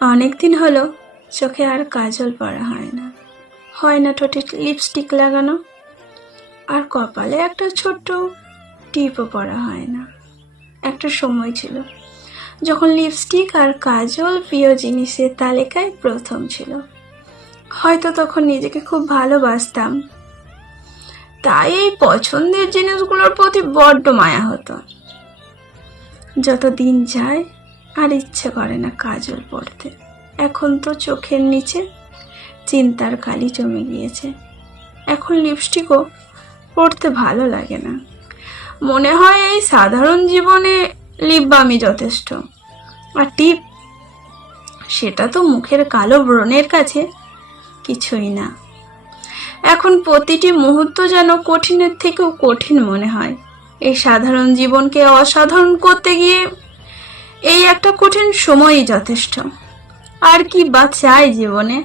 অনেকদিন হলো চোখে আর কাজল পরা হয় না ঠোঁটে লিপস্টিক লাগানো, আর কপালে একটা ছোট্ট টিপও পরা হয় না। একটা সময় ছিল যখন লিপস্টিক আর কাজল প্রিয় জিনিসের তালিকায় প্রথম ছিল। হয়তো তখন নিজেকে খুব ভালোবাসতাম, তাই এই পছন্দের জিনিসগুলোর প্রতি বড্ড মায়া হতো। যত দিন যায় আর ইচ্ছে করে না কাজল পরতে। এখন তো চোখের নিচে চিন্তার কালি জমে গিয়েছে। এখন লিপস্টিকও পরতে ভালো লাগে না। মনে হয় এই সাধারণ জীবনে লিপ বামই যথেষ্ট। আর টিপ, সেটা তো মুখের কালো ব্রণের কাছে কিছুই না। এখন প্রতিটি মুহূর্ত যেন কঠিনের থেকেও কঠিন মনে হয়। এই সাধারণ জীবনকে অসাধারণ করতে গিয়ে এই একটা কঠিন সময়ই যথেষ্ট। আর কি বা চাই জীবনে?